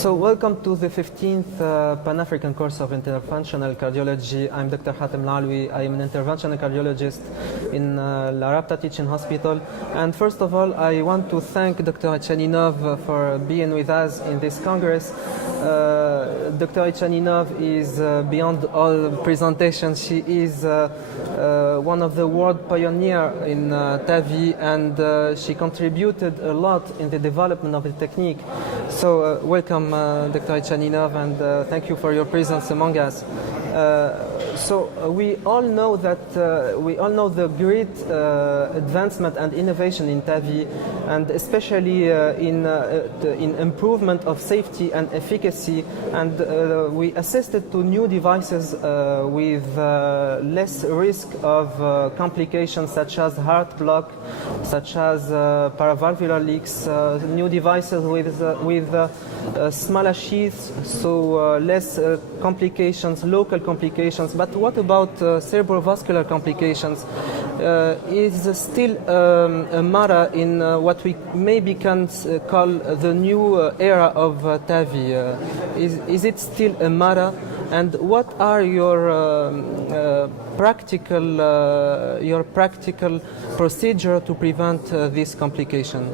So welcome to the 15th Pan-African course of interventional cardiology. I'm Dr. Hatem ALOUI. I am an interventional cardiologist in La Rabta Teaching Hospital. And first of all, I want to thank Dr. ELTCHANINOFF for being with us in this congress. Dr. ELTCHANINOFF is beyond all presentation. She is one of the world pioneers in TAVI, and she contributed a lot in the development of the technique. So welcome, Dr. ELTCHANINOFF, and thank you for your presence among us. We all know the great advancement and innovation in TAVI, and especially in improvement of safety and efficacy. And we assisted to new devices with less risk of complications such as heart block, such as paravalvular leaks. New devices with smaller sheaths, so less complications, local complications. But what about cerebrovascular complications? Is still a matter in what we maybe can call the new era of TAVI. Is it still a matter? And what are your practical procedure to prevent this complication?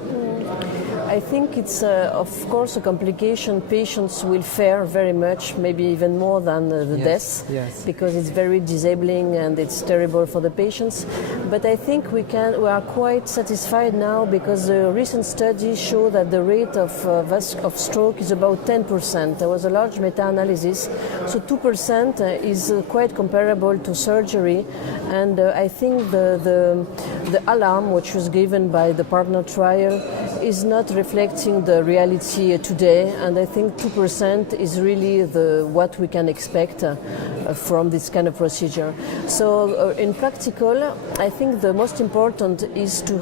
I think it's, of course, a complication patients will fear very much, maybe even more than the death, because it's very disabling and it's terrible for the patients. But I think we are quite satisfied now, because the recent studies show that the rate of stroke is about 10%. There was a large meta-analysis, so 2% is quite comparable to surgery. And I think the alarm which was given by the partner trial is not reflecting the reality today, and I think 2% is really what we can expect from this kind of procedure. So in practical, I think the most important is to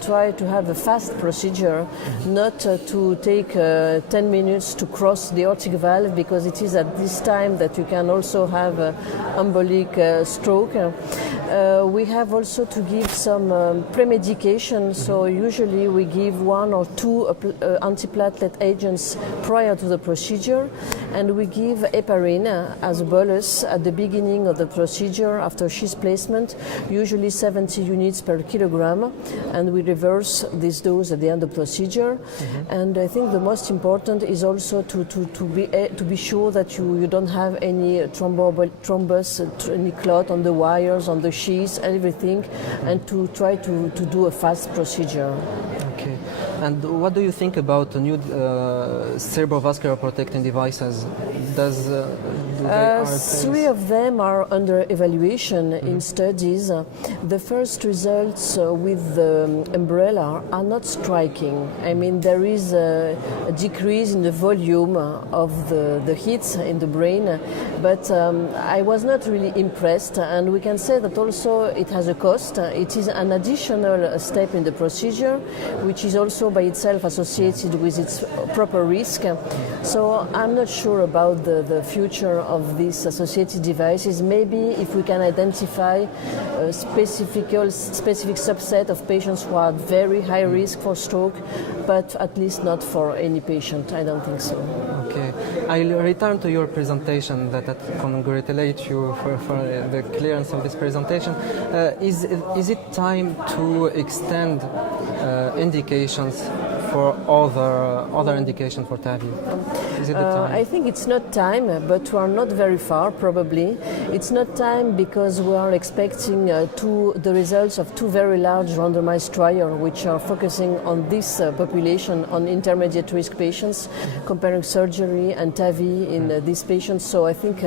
try to have a fast procedure, not to take 10 minutes to cross the aortic valve, because it is at this time that you can also have embolic stroke. We have also to give some pre-medication, so usually we give 1 or 2 antiplatelet agents prior to the procedure, and we give heparin as a bolus at the beginning of the procedure after sheath placement, usually 70 units per kilogram, and we reverse this dose at the end of the procedure. And I think the most important is also to be sure that you don't have any thrombus, any clot on the wires, on the sheath, everything, and to try to do a fast procedure. Okay. And what do you think about the new cerebrovascular protecting devices? 3 of them are under evaluation in studies. The first results with the umbrella are not striking. I mean, there is a decrease in the volume of the hits in the brain, but I was not really impressed, and we can say that also it has a cost. It is an additional step in the procedure, which is also by itself associated with its proper risk. So I'm not sure about the future of these associated devices. Maybe if we can identify a specific subset of patients who are very high risk for stroke, but at least not for any patient. I don't think so. Okay. I'll return to your presentation. That congratulate you for the clearance of this presentation. Is it time to extend indications for other indication for TAVI? Is it the time? I think it's not time, but we are not very far, probably. It's not time because we are expecting the results of 2 very large randomized trials, which are focusing on this population, on intermediate risk patients, comparing surgery and TAVI in these patients. So I think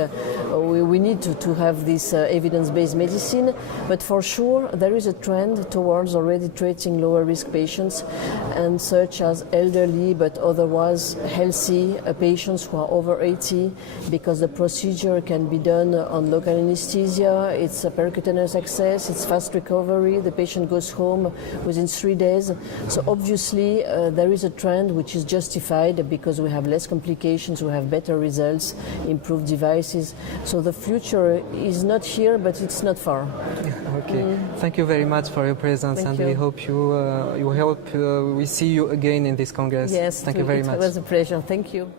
we need to have this evidence-based medicine, but for sure there is a trend towards already treating lower risk patients, and such as elderly but otherwise healthy patients who are over 80, because the procedure can be done on local anesthesia, it's a percutaneous access, it's fast recovery, the patient goes home within 3 days. So obviously there is a trend which is justified, because we have less complications, we have better results, improved devices. So the future is not here, but it's not far. Okay. Thank you very much for your presence. Thank and you. We hope we see you again in this Congress. Yes, Thank you very much. It was a pleasure. Thank you.